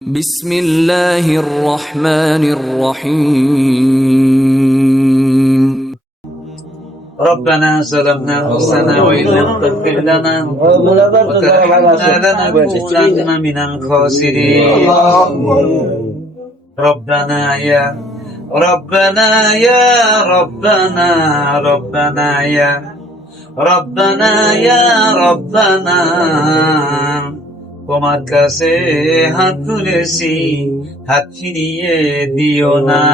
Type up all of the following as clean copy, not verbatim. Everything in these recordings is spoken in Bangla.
بسم الله الرحمن الرحيم ربنا ظلمنا أنفسنا وإن لم تغفر لنا وترحمنا لنكونن من الخاسرين ربنا يا ربنا يا ربنا ربنا يا ربنا يا ربنا তোমার কাছে হাত তুলেছি, হাত ফিরিয়ে দিও না।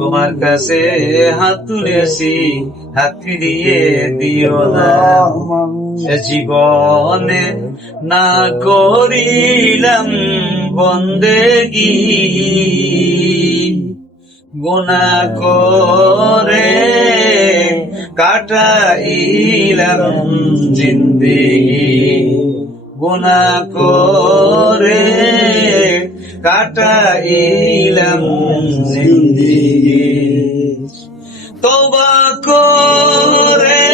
তোমার কাছে হাত তুলেছি, হাত ফিরিয়ে দিও না। জীবনে না করিলাম বন্দেগী, গুনাহ করে কাটাইলাম জিন্দেগি, গুনাহ করে কাটাইলাম জিন্দেগি। তওবা করে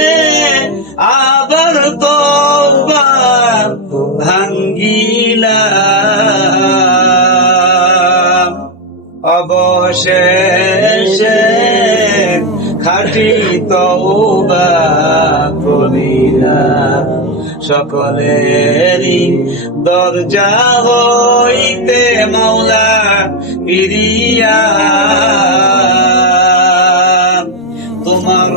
আবার তওবা ভাঙ্গিলাম, অবশেষে খাঁটি তওবা করিলাম। সকলেরই দরজা হইতে মাওলা ফিরিয়া তোমার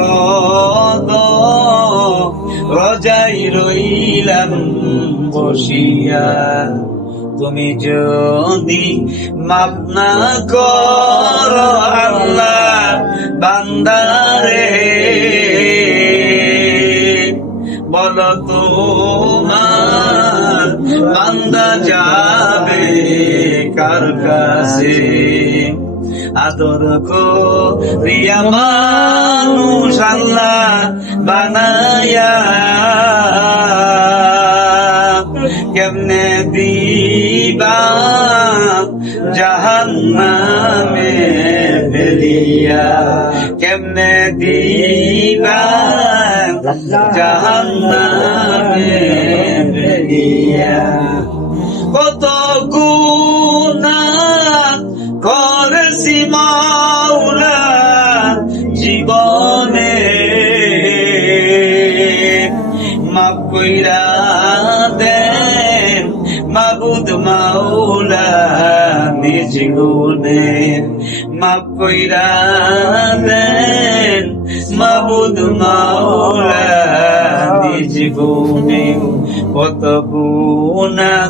রজাই রইলাম বসিয়া। তুমি যদি মাফ না করো আল্লাহ বান্দারে, বলো তোমার বান্দা যাবে কার কাছে? আদর করিয়া মানুষ আল্লাহ বানায়া কেমনে দিবা জাহান্নামে ফেলিয়া, কেমনে দিবা জাহান্নামে ফেলিয়া। কত গুনাহ করেছি মাওলা জীবনে, মাফ কইরা দেন মাবুদ মাওলা নিজ গুণে, মাফ কইরা দেন মাবুদ মাওলা নিজ গুণে। কত গুনাহ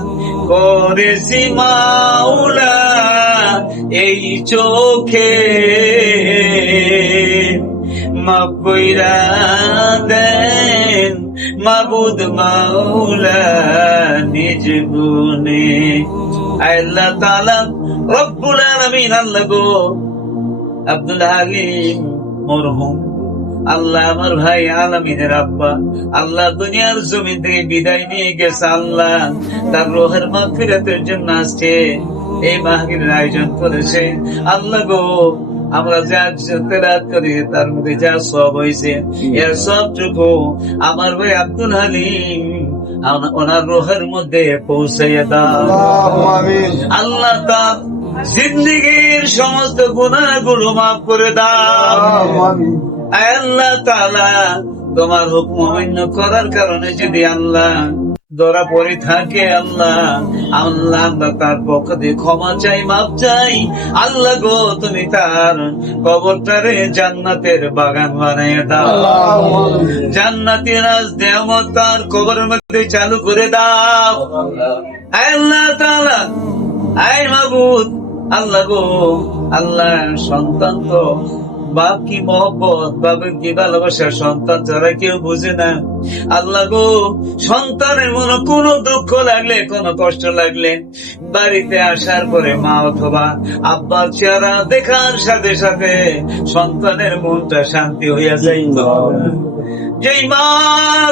করেছি মাওলা এই চোখে, মাফ কইরা দেন মাবুদ মাওলা নিজ গুণে। আল্লাহ তাআলা রব্বুল আলামিন, আল্লাহ গো আব্দুল হালিম মরহুম, আল্লাহ আমার ভাই আলামিনের আব্বা, আল্লাহ দুনিয়ার জমিন থেকে বিদায় নিয়ে গেছে। আল্লাহ তার রূহের মাগফিরাতের জন্য আজকে এই মাহফিলের আয়োজন করেছে। আল্লাহ গো আমরা যা তেলাওয়াত করি তার মধ্যে যা সওয়াব হয়েছে, এর সবটুকু আমার ভাই আব্দুল হালিম ওনার রূহের মধ্যে পৌঁছাইয়া দাও। আল্লাহ তার জিন্দেগীর সমস্ত গুনাহগুলো মাফ করে দাও। আল্লাহ তাআলা তোমার হুকুম অমান্য করার কারণে যদি আল্লাহ ধরা পড়ে থাকে, আল্লাহ আল্লাহ আমরা তার পক্ষ দিয়ে ক্ষমা চাই, মাফ চাই। আল্লাহ গো তুমি তার কবরটারে জান্নাতের বাগান বানিয়ে দাও, জান্নাতি রাজ নেয়ামত তার কবরের মধ্যে চালু করে দাও। আল্লাহ তাআলা আয় মাবুদ, আল্লাহ গো আল্লাহ সন্তান তো বাপ কি মহব্বত, বাপের কি ভালোবাসা সন্তান ছাড়া কেউ বুঝে না। আল্লাহ গো সন্তানের মনে কোনো দুঃখ লাগলে, কোনো কষ্ট লাগলে বাড়িতে আসার পরে মা অথবা আব্বার চেহারা দেখার সাথে সাথে সন্তানের মনটা শান্তি হইয়া যাইত। যেই মা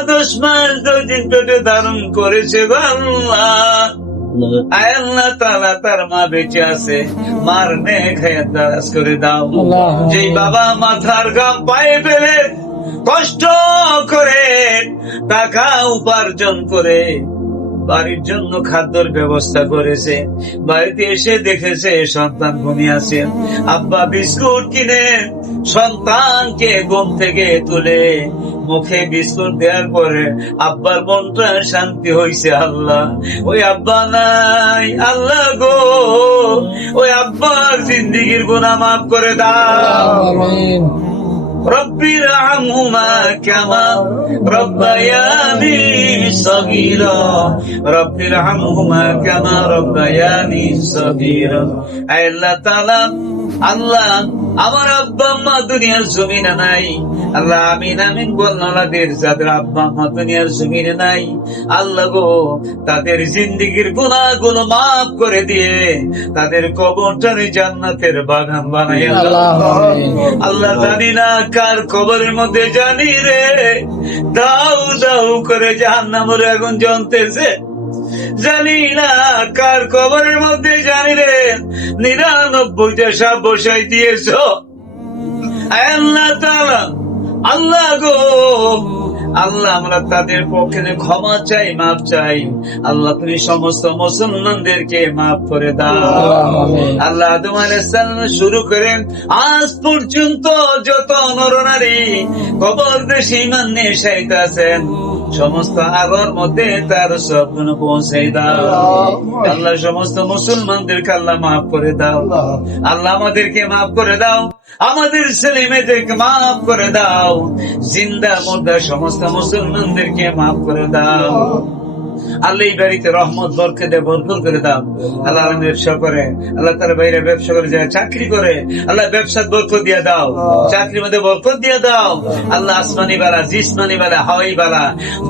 10 মাস 2 দিন পেটে ধারণ করেছে আল্লাহ, আল্লাহ তাআলা তার মা বেঁচে আছে, মার নেক হায়াত দারাজ করে দাও। যেই বাবা মাথার ঘাম পায়ে ফেলে কষ্ট করে টাকা উপার্জন করে বাড়ির জন্য খাদ্যের ব্যবস্থা করেছে। বাড়িতে এসে দেখেছে সন্তান ঘুমিয়ে আছে। আব্বা বিস্কুট কিনে সন্তানকে ঘুম থেকে তুলে মুখে বিস্কুট দেওয়ার পরে আব্বার মনটা শান্তি হয়েছে। আল্লাহ, ওই আব্বা নাই, আল্লাহ গো ওই আব্বার জিন্দিগির গুনাহ মাফ করে দাও। রব্বির আনহুমা কামা রব্বায়ানি সগীরা, রব্বির আনহুমা কামা রব্বায়ানি সগীরা। আল্লাহ তাআলা, আল্লাহ আমার আব্বা আম্মা দুনিয়ার জমিনে নাই, আল্লাহ আমিন আমিন বলনাদের যাদের আব্বা আম্মা দুনিয়ার জমিনে নাই, আল্লাহ গো তাদের জিন্দেগির গুনাহগুলো মাফ করে দিয়ে তাদের কবরটারে জান্নাতের বাগান বানাই। আল্লাহ জানি না কার কবরের মধ্যে, জানি রে দাউ দাউ করে জাহান্নামের আগুন জ্বলতেছে, জানি না কার কবরের মধ্যে, জানি রে 99টা সাপ বসাই দিয়েছ। আল্লাহ তাআলা, আল্লাহ গো আল্লাহ আমরা তাদের পক্ষে ক্ষমা চাই, মাফ চাই। আল্লাহ তুমি সমস্ত মুসলমানদেরকে মাফ করে দাও। আল্লাহ আদম আলাইহিস সালাম শুরু করেন আজ পর্যন্ত যত নরনারী কবর দেশে ঈমান নিয়ে শাইতাছেন, সমস্ত আগর মধ্যে তার সব গুণ পৌঁছাই দাও। আল্লাহ সমস্ত মুসলমানদেরকে আল্লাহ মাফ করে দাও। আল্লাহ আমাদেরকে মাফ করে দাও, আমাদের ছেলে মেয়েদেরকে মাফ করে দাও, জিন্দা মুর্দা সমস্ত মুসলমানদেরকে মাফ করে দাও। আল্লাহ এই বাড়িতে রহমত বরকতে ভরপুর করে দাও। আল্লাহ ব্যবসা করে, আল্লাহ তার বাইরে ব্যবসা করে যায়, চাকরি করে, আল্লাহ ব্যবসার বরকত দিয়ে দাও, চাকরির মধ্যে বরকত দিয়ে দাও। আল্লাহ আসমানি বালা, জিসমানি বালা, হাওয়াই বালা,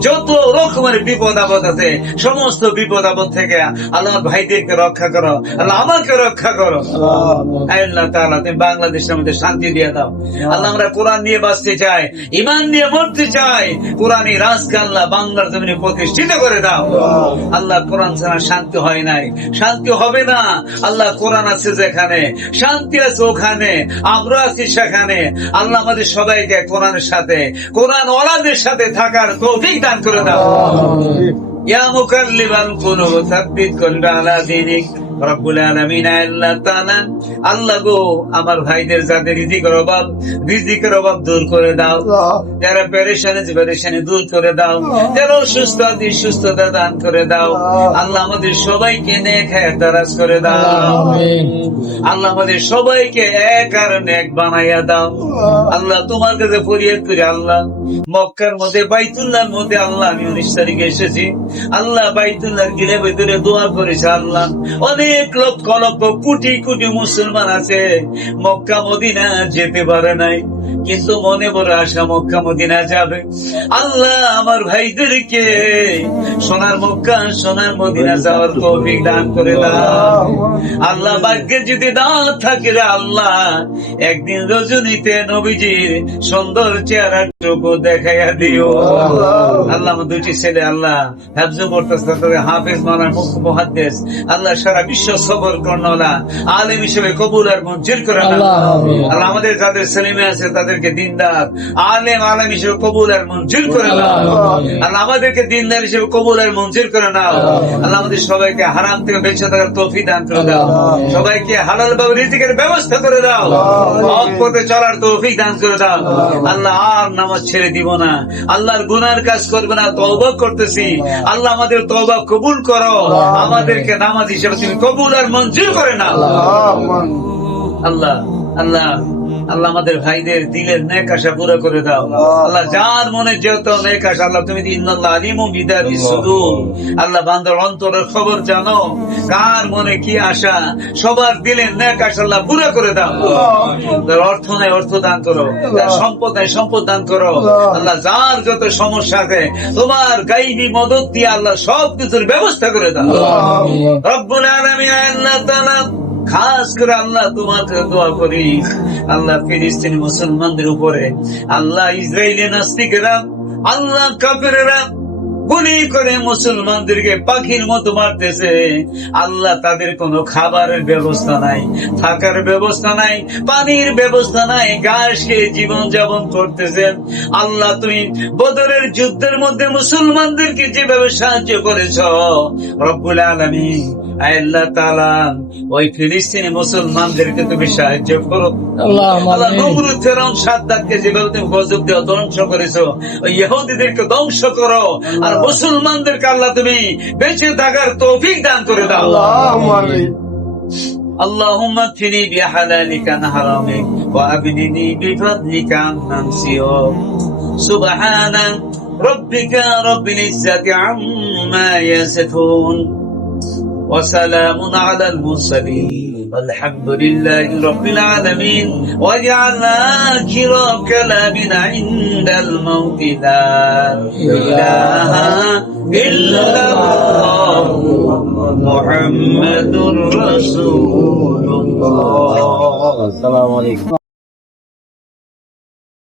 যত রকমের বিপদ আপদ আছে সমস্ত বিপদ আপদ থেকে আল্লাহ ভাইদেরকে রক্ষা করো, আল্লাহ আমাকে রক্ষা করো। আল্লাহ তাআলা তুমি বাংলাদেশের মধ্যে শান্তি দিয়ে দাও। আল্লাহ আমরা কোরআন নিয়ে বাঁচতে চাই, ঈমান নিয়ে মরতে চাই, কোরআনী রাজকে আল্লাহ বাংলার জমিনে প্রতিষ্ঠিত করে দাও। আল্লাহ কোরআন ছাড়া শান্তি হয় নাই, শান্তি হবে না। আল্লাহ কোরআন আছে যেখানে, শান্তি আছে ওখানে, আমরা আছি সেখানে। আল্লাহ আমাদের সবাইকে কোরআনের সাথে, কোরআন ওয়ালাদের সাথে থাকার তৌফিক দান করে দাও। ইয়া মুকাল্লিবাল কুলুব সাব্বিত কলবি আলা দীনিক রব্বুল আলামিন। আল্লাহ তাআলা, আল্লাহ গো আমার ভাইদের যাদের রিজিকের অভাব দূর করে দাও, যারা পেরেশানি দূর করে দাও, যারা সুস্থতা দান করে দাও। আল্লাহ আমাদের সবাইকে নেক হায়াত দারাজ করে দাও। আল্লাহ আমাদের সবাইকে এক আর নেক বানাইয়া দাও। আল্লাহ তোমার কাছে ফরিয়াদ করি, আল্লাহ মক্কার মধ্যে বাইতুল্লাহর মধ্যে আল্লাহ আমি 19 তারিখে এসেছি। আল্লাহ বাইতুল্লাহর গিরে ভিতরে দোয়া করেছে। আল্লাহ অনেক লক্ষ লক্ষ কোটি কোটি মুসলমান আছে মক্কা মদিনা যেতে পারে নাই, কিন্তু মনে বড় আশা মক্কা মদিনা যাবে। আল্লাহ আমার ভাইদেরকে সোনার মক্কা সোনার মদিনা যাওয়ার তৌফিক দান করে দাও। আল্লাহ ভাগ্যে যদি দান থাকে আল্লাহ একদিন রজনীতে নবীজির সুন্দর চেহারাটুকু দেখাইয়া দিও। আল্লাহ আমার দুটি ছেলে আল্লাহ হাফজ করতেছে, হাফেজ মাওলানা মুহাদ্দিস, আল্লাহ সারা বিশ্ব সবর করনওয়ালা আলেম হিসেবে কবুল আর মঞ্জুর করে নাও। আল্লাহ আমাদের যাদের ছেলে মেয়ে আছে তাদেরকে দিনদার আলেম হিসেবে কবুল আর মঞ্জুর করে নাও। আল্লাহ আমাদেরকে দিনদার হিসেবে কবুল আর মঞ্জুর করে নাও। আল্লাহ আমাদের সবাইকে হারাম থেকে বেঁচে থাকার তৌফিক দান করে দাও, সবাইকে হালাল ভাবে রিজিকের ব্যবস্থা করে দাও, হক পথে চলার তৌফিক দান করে দাও। আল্লাহ আর নামাজ ছেড়ে দিব না, আল্লাহর গুনার কাজ করবে না, তওবা করতেছি। আল্লাহ আমাদের তওবা কবুল করো, আমাদেরকে নামাজ হিসেবে তুমি কবুল আর মঞ্জুর করে নাও। আল্লাহ আল্লাহ আল্লাহ আমাদের ভাইদের দিলের নেক আশা পুরো করে দাও। আল্লাহ যার মনে যত নেক আশা আল্লাহ তুমি ইন্নাল্লাহ আলিমুম বিদাতিস সুদূর, আল্লাহ বান্দার অন্তরের খবর জানো, কার মনে কি আশা, সবার দিলের নেক আশা আল্লাহ পুরো করে দাও। তার অর্থ নাই অর্থ দান করো, তার সম্পদ নাই সম্পদ দান করো। আল্লাহ যার যত সমস্যা আছে তোমার গাইবী মদত দিয়ে আল্লাহ সব কিছুর ব্যবস্থা করে দাও। রব্বুল আলামিন আল্লাহ তাআলা খাস করে আল্লাহ তোমাকে দোয়া করি, আল্লাহ ফিলিস্তিনি মুসলমানদের উপরে, আল্লাহ ইসরায়েলি নাস্তিকেরা, আল্লাহ কাফেরেরা গুলি করে মুসলমানদেরকে পাখির মতো মারতেছে। আল্লাহ, তাদের কোনো খাবারের ব্যবস্থা নাই, থাকার ব্যবস্থা নাই, পানির ব্যবস্থা নাই, ঘাস খেয়ে জীবন যাপন করতেছেন। আল্লাহ, তুমি বদরের যুদ্ধের মধ্যে মুসলমানদেরকে যেভাবে সাহায্য করেছ রব্বুল আলামিন, আল্লাহ তাআলা ওই ফিলিস্তিনি মুসলমানদেরকে তুমি সাহায্য করো। আল্লাহ, নমরুদ ফেরাউন সাদ্দাতকে যেভাবে তুমি গজব দিয়ে ধ্বংস করেছো, ওই ইহুদিদেরকে ধ্বংস করো। আর মুসলমানদেরকে আল্লাহ তুমি বেঁচে থাকার তৌফিক দান করে দাও। اللهم اكفني بحلالك عن حرامك وأبنني بفضلك عمن سواك سبحان ربك رب العزة عما يصفون وسلام على المرسلين والحمد لله رب العالمين واجعل آخر كلامنا عند الموت لا إله إلا الله محمد رسول الله. السلام عليكم.